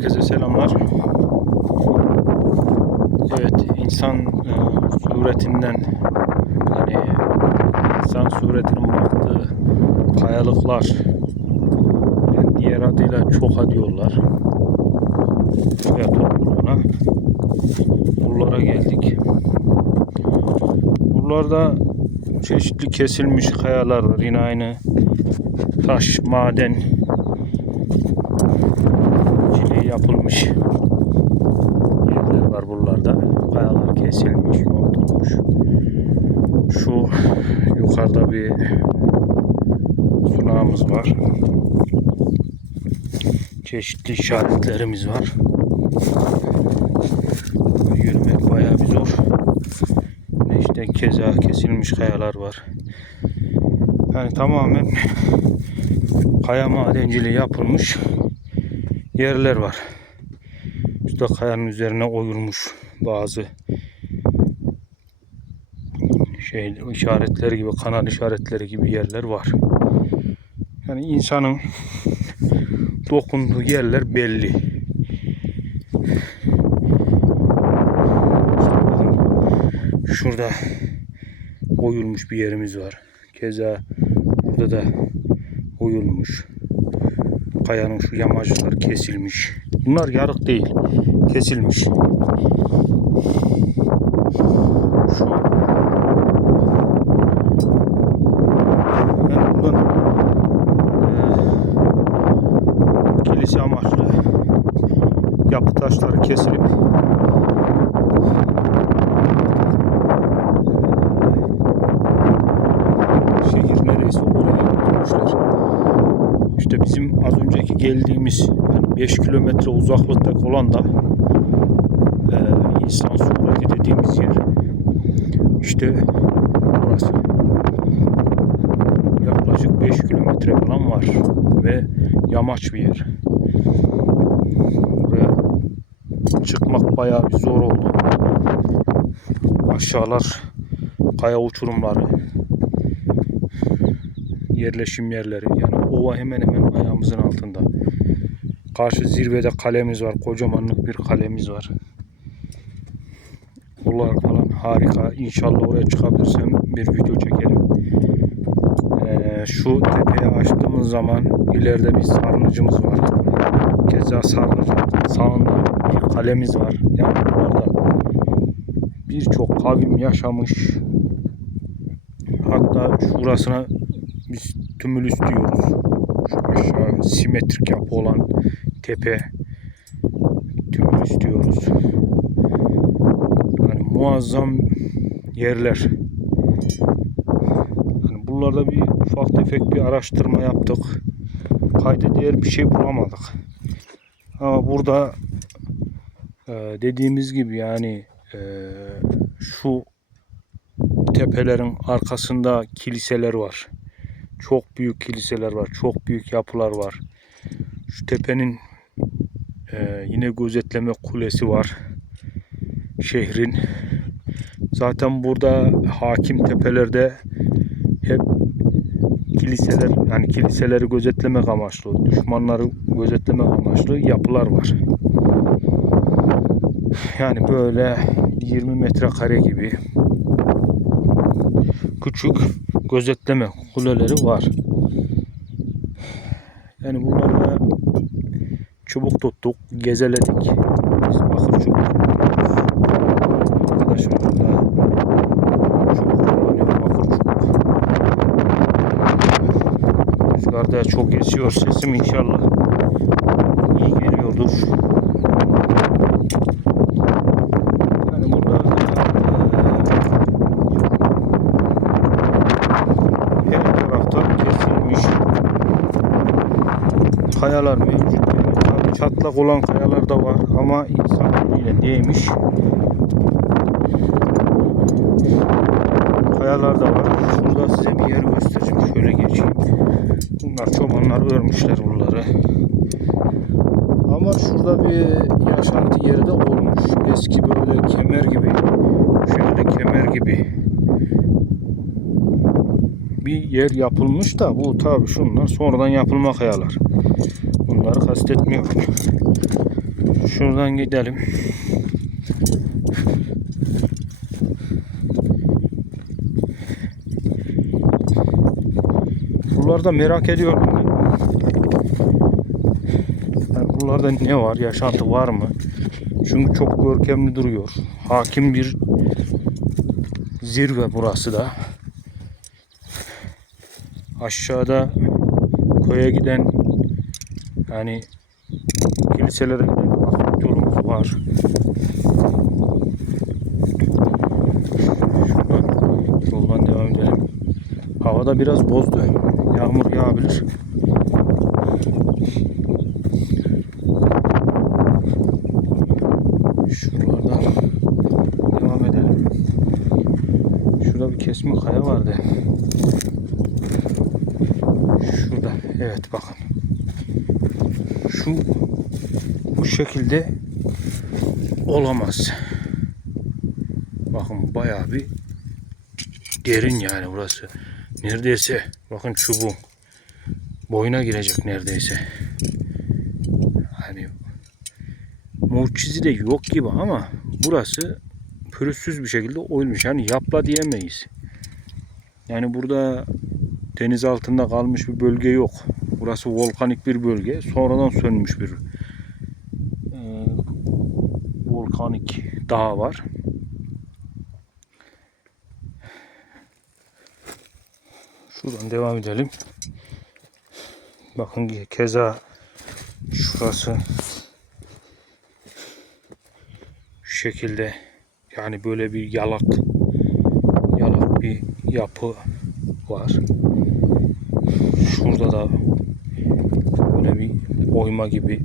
Herkese selamlar. Evet, insan e, suretinden yani insan suretinin baktığı kayalıklar yani diğer adıyla çoka diyorlar. Ve topluluğuna buralara geldik. Buralarda çeşitli kesilmiş kayalar var. Yine aynı taş, maden yapılmış yerler var buralarda. Kayalar kesilmiş, yontulmuş. Şu yukarıda bir sunağımız var. Çeşitli işaretlerimiz var. Yürümek bayağı bir zor. İşte keza kesilmiş kayalar var. Yani tamamen kaya madenciliği yapılmış yerler var. İşte kayanın üzerine oyulmuş bazı şey işaretleri gibi kanal işaretleri gibi yerler var. Yani insanın dokunduğu yerler belli. Şurada oyulmuş bir yerimiz var. Keza burada da oyulmuş. Kayanın şu yamacları kesilmiş. Bunlar yarık değil. Kesilmiş. Şu yani buradan eee, kilise amaçlı yapı taşları kesilip İşte bizim az önceki geldiğimiz yani 5 kilometre uzaklıkta olan da e, insan sureti dediğimiz yer. İşte burası. Yaklaşık 5 kilometre falan var ve yamaç bir yer. Buraya çıkmak bayağı bir zor oldu. Aşağılar kaya uçurumları yerleşim yerleri. Yani ova hemen hemen ayağımızın altında. Karşı zirvede kalemiz var. Kocamanlık bir kalemiz var. Olar falan harika. İnşallah oraya çıkabilirsem bir video çekerim. Ee, şu tepeye açtığımız zaman ileride bir sarnıcımız var. Keza sarnıcın sağında bir kalemiz var. Yani burada birçok kavim yaşamış. Hatta şurasına tümülüs diyoruz. Şu aşağı simetrik yapı olan tepe tümülüs diyoruz. Yani muazzam yerler. Yani buralarda bir ufak tefek bir araştırma yaptık. Kayda değer bir şey bulamadık. Ama burada e, dediğimiz gibi yani e, şu tepelerin arkasında kiliseler var. Çok büyük kiliseler var. Çok büyük yapılar var. Şu tepenin e, yine gözetleme kulesi var. Şehrin. Zaten burada hakim tepelerde hep kiliseler yani kiliseleri gözetlemek amaçlı, düşmanları gözetlemek amaçlı yapılar var. Yani böyle 20 metrekare gibi küçük gözetleme kuleleri var. Yani bunlarda çubuk tuttuk, gezeledik. Biz bakır çubuk. Arkadaşım burada çubuk kullanıyor, bakır çubuk. Rüzgarda çok esiyor sesim inşallah. iyi geliyordur. Yani burada her taraftan kesilmiş kayalar mevcut. Yani çatlak olan kayalar da var ama insan eliyle değmiş. Kayalar da var. Şurada size bir yer göstereceğim. Şöyle geçeyim. Bunlar çobanlar örmüşler buraları. Ama şurada bir yaşantı yeri de olmuş. Eski böyle kemer gibi. Şöyle kemer gibi bir yer yapılmış da bu tabi şunlar sonradan yapılma kayalar. Bunları kastetmiyorum. Şuradan gidelim. Buralarda merak ediyorum. Yani buralarda ne var? Yaşantı var mı? Çünkü çok görkemli duruyor. Hakim bir zirve burası da. Aşağıda köye giden yani kiliselere giden asfalt yolumuz var. Şuradan yoldan devam edelim. Havada biraz bozdu. Yağmur yağabilir. Şuralardan devam edelim. Şurada bir kesme kaya vardı. Şurada. Evet bakın. Şu bu şekilde olamaz. Bakın bayağı bir derin yani burası. Neredeyse bakın çubuğum boyuna girecek neredeyse. Hani mucize de yok gibi ama burası pürüzsüz bir şekilde oyulmuş. Yani yapla diyemeyiz. Yani burada deniz altında kalmış bir bölge yok. Burası volkanik bir bölge. Sonradan sönmüş bir e, volkanik dağ var. Şuradan devam edelim. Bakın keza şurası şu şekilde yani böyle bir yalak yalak bir yapı var. Şurada da böyle bir oyma gibi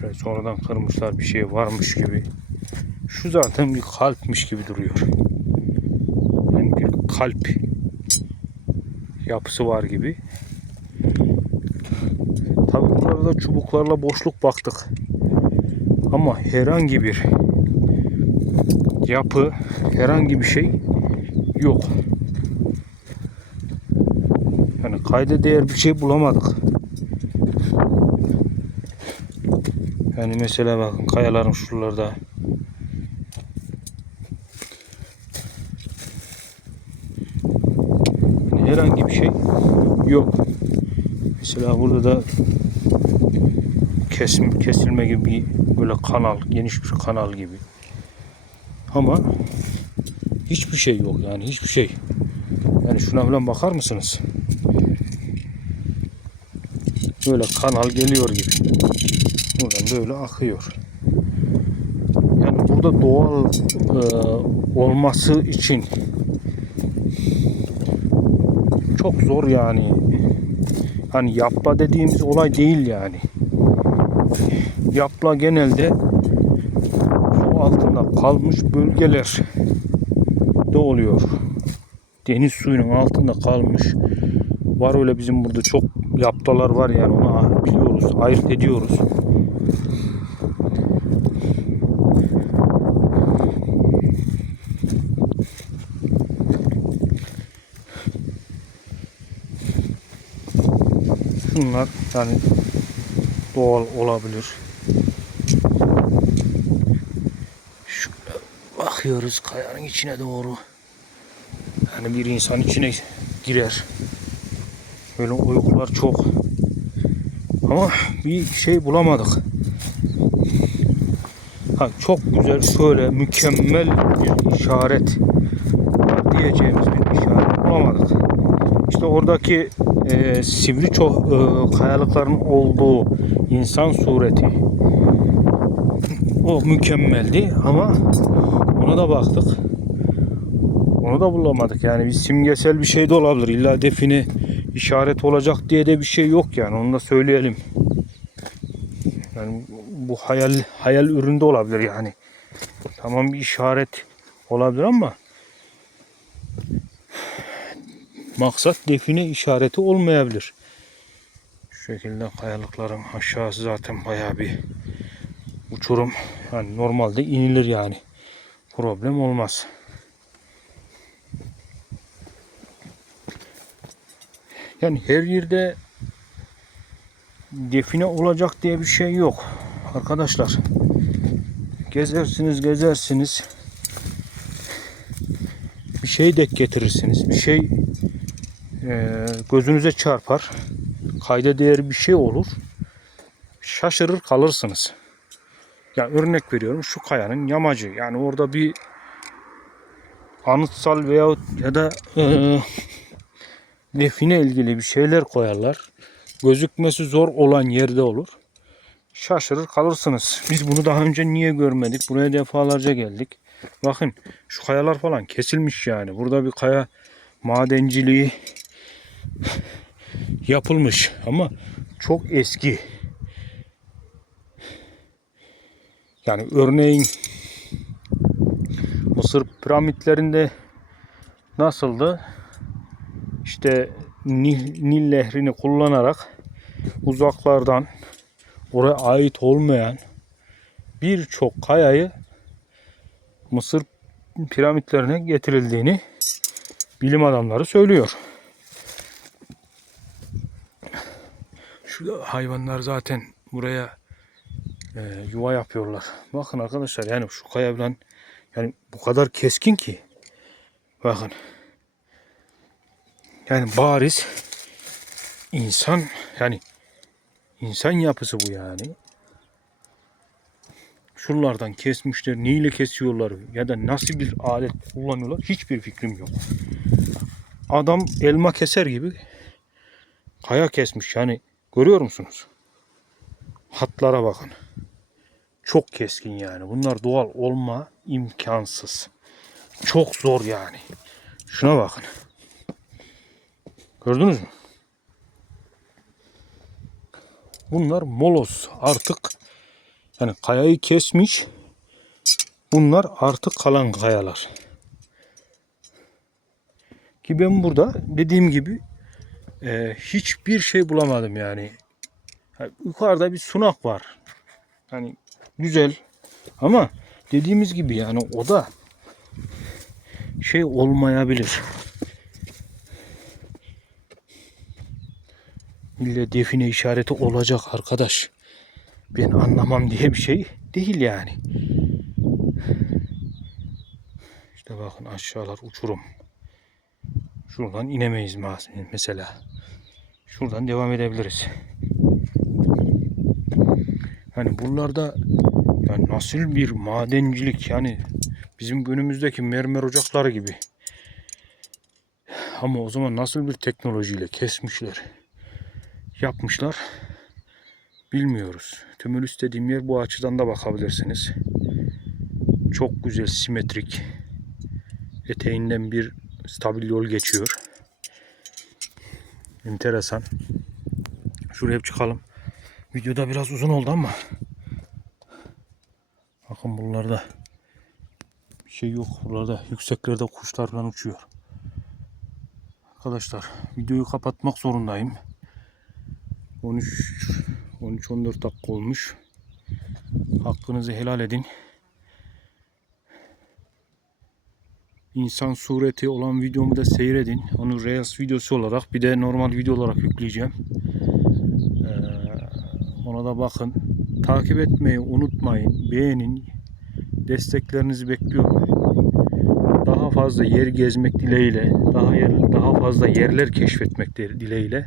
şöyle sonradan kırmışlar bir şey varmış gibi. Şu zaten bir kalpmiş gibi duruyor. Yani bir kalp yapısı var gibi. Tabi buralarda çubuklarla boşluk baktık. Ama herhangi bir yapı, herhangi bir şey yok. Kayda değer bir şey bulamadık. Yani mesela bakın kayaların şuralarda Yani herhangi bir şey yok. Mesela burada da kesim kesilme gibi böyle kanal, geniş bir kanal gibi. Ama hiçbir şey yok yani hiçbir şey. Yani şuna falan bakar mısınız? Böyle kanal geliyor gibi. Buradan böyle akıyor. Yani burada doğal e, olması için çok zor yani. Hani yapla dediğimiz olay değil yani. Yapla genelde su altında kalmış bölgeler de oluyor. Deniz suyunun altında kalmış. Var öyle bizim burada çok yaplalar var yani onu biliyoruz, ayırt ediyoruz. Bunlar yani doğal olabilir. Şöyle bakıyoruz kayanın içine doğru. Yani bir insan içine girer. Böyle oyuklar çok. Ama bir şey bulamadık. Ha, çok güzel şöyle mükemmel bir işaret diyeceğimiz bir işaret bulamadık. İşte oradaki e, sivri çok e, kayalıkların olduğu insan sureti o mükemmeldi ama ona da baktık. Onu da bulamadık yani bir simgesel bir şey de olabilir. İlla define işaret olacak diye de bir şey yok yani onu da söyleyelim. Yani bu hayal hayal üründe olabilir yani. Tamam bir işaret olabilir ama maksat define işareti olmayabilir. Şu şekilde kayalıkların aşağısı zaten bayağı bir uçurum. Yani normalde inilir yani. Problem olmaz. Yani her yerde define olacak diye bir şey yok. Arkadaşlar gezersiniz gezersiniz bir şey denk getirirsiniz. Bir şey e, gözünüze çarpar. Kayda değer bir şey olur. Şaşırır kalırsınız. Ya örnek veriyorum şu kayanın yamacı. Yani orada bir anıtsal veya ya da e, define ilgili bir şeyler koyarlar. Gözükmesi zor olan yerde olur. Şaşırır kalırsınız. Biz bunu daha önce niye görmedik? Buraya defalarca geldik. Bakın şu kayalar falan kesilmiş yani. Burada bir kaya madenciliği yapılmış ama çok eski. Yani örneğin Mısır piramitlerinde nasıldı? İşte Nil, Nil nehrini kullanarak uzaklardan oraya ait olmayan birçok kayayı Mısır piramitlerine getirildiğini bilim adamları söylüyor. Şurada hayvanlar zaten buraya e, yuva yapıyorlar. Bakın arkadaşlar yani şu kaya falan yani bu kadar keskin ki. Bakın. Yani bariz insan yani insan yapısı bu yani. Şuralardan kesmişler. Neyle kesiyorlar ya da nasıl bir alet kullanıyorlar hiçbir fikrim yok. Adam elma keser gibi kaya kesmiş yani görüyor musunuz? Hatlara bakın. Çok keskin yani. Bunlar doğal olma imkansız. Çok zor yani. Şuna bakın. Gördünüz mü? Bunlar molos. Artık yani kayayı kesmiş. Bunlar artık kalan kayalar. Ki ben burada dediğim gibi e, hiçbir şey bulamadım yani. Yani Yukarıda bir sunak var. Hani güzel ama dediğimiz gibi yani o da şey olmayabilir. İlle define işareti olacak arkadaş. Ben anlamam diye bir şey değil yani. İşte bakın aşağılar uçurum. Şuradan inemeyiz mesela. Şuradan devam edebiliriz. Yani buralarda yani nasıl bir madencilik yani bizim günümüzdeki mermer ocakları gibi. Ama o zaman nasıl bir teknolojiyle kesmişler, yapmışlar bilmiyoruz. Tümülüs dediğim yer bu açıdan da bakabilirsiniz. Çok güzel simetrik. Eteğinden bir stabil yol geçiyor. Enteresan. Şuraya çıkalım. Videoda biraz uzun oldu ama bakın buralarda bir şey yok. Buralarda yükseklerde kuşlar falan uçuyor. Arkadaşlar videoyu kapatmak zorundayım. 13 13-14 dakika olmuş. Hakkınızı helal edin. İnsan sureti olan videomu da seyredin. Onu Reels videosu olarak bir de normal video olarak yükleyeceğim. Ona da bakın. Takip etmeyi unutmayın. Beğenin. Desteklerinizi bekliyorum. Daha fazla yer gezmek dileğiyle, daha yer, daha fazla yerler keşfetmek dileğiyle.